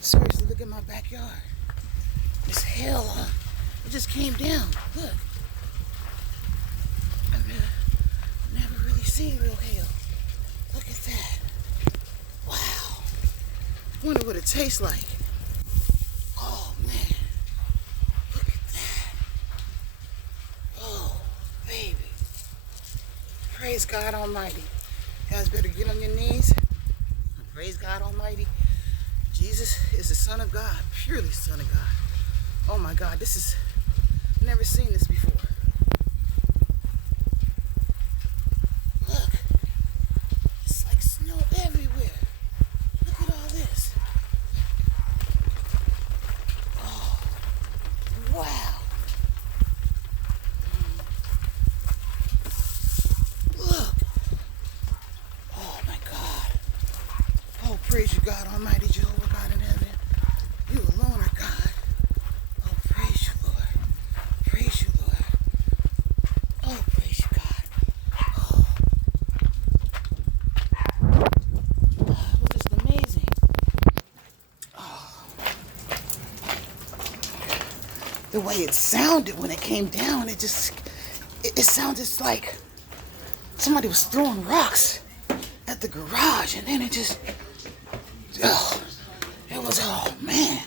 Seriously, look at my backyard. It's hail. It just came down. Look. I've never really seen real hail. Look at that. Wow. Wonder what it tastes like. Oh, man. Look at that. Oh, baby. Praise God Almighty. You guys better get on your knees. Praise God Almighty. Jesus is the Son of God, purely Son of God. Oh my God, this is, never seen this before. Look, it's like snow everywhere. Look at all this. Oh, wow. Look. Oh my God. Oh, praise you, God Almighty, Jehovah God in heaven. You alone are God. Oh, praise you, Lord. Praise you, Lord. Oh, praise you, God. Oh, it was just amazing. Oh, the way it sounded when it came down, it sounded like somebody was throwing rocks at the garage, and then it was, oh man.